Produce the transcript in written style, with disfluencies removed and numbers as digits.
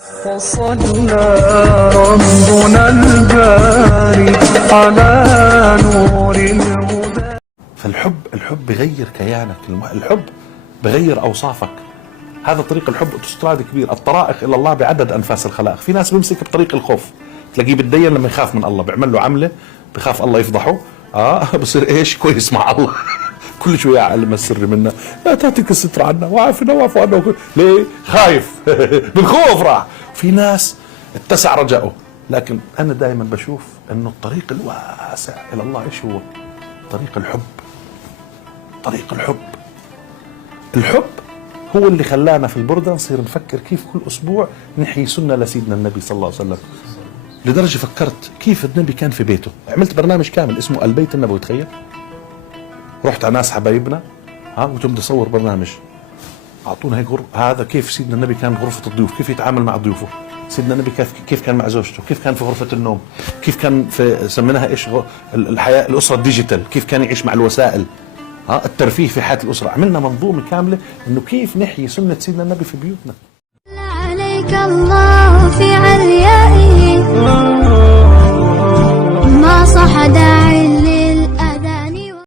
وصلى ربنا الباري على نور الهدى. فالحب بغير كيانك، الحب بغير اوصافك. هذا طريق الحب اوتوستراد كبير، الطرائق الى الله بعدد انفاس الخلائق. في ناس بيمسك بطريق الخوف، تلاقيه بتدين لما يخاف من الله، بيعمل له عمله بخاف الله يفضحه، بصير ايش كويس مع الله. كل شويه يعلم السر منا، لا تاتيك الستر عنا وعافنا واعف عنا. ليه؟ خايف. بالخوف راح. في ناس اتسع رجاؤه. لكن انا دائما بشوف انه الطريق الواسع الى الله ايش هو؟ طريق الحب. طريق الحب هو اللي خلانا في البردة نصير نفكر كيف كل أسبوع نحيي سنة لسيدنا النبي صلى الله عليه وسلم. لدرجة فكرت كيف النبي كان في بيته، عملت برنامج كامل اسمه البيت النبوي. تخيل، رحت على ناس حبايبنا وتم تصور برنامج، أعطونا هيك هذا كيف سيدنا النبي كان غرفة الضيوف، كيف يتعامل مع ضيوفه، سيدنا النبي كيف كان مع زوجته، كيف كان في غرفة النوم، كيف كان في سميناها ايش الحياة الأسرة الديجيتال، كيف كان يعيش مع الوسائل، الترفيه في حياة الأسرة. عملنا منظومة كاملة إنه كيف نحيي سنة سيدنا النبي في بيوتنا. عليك الله في عليا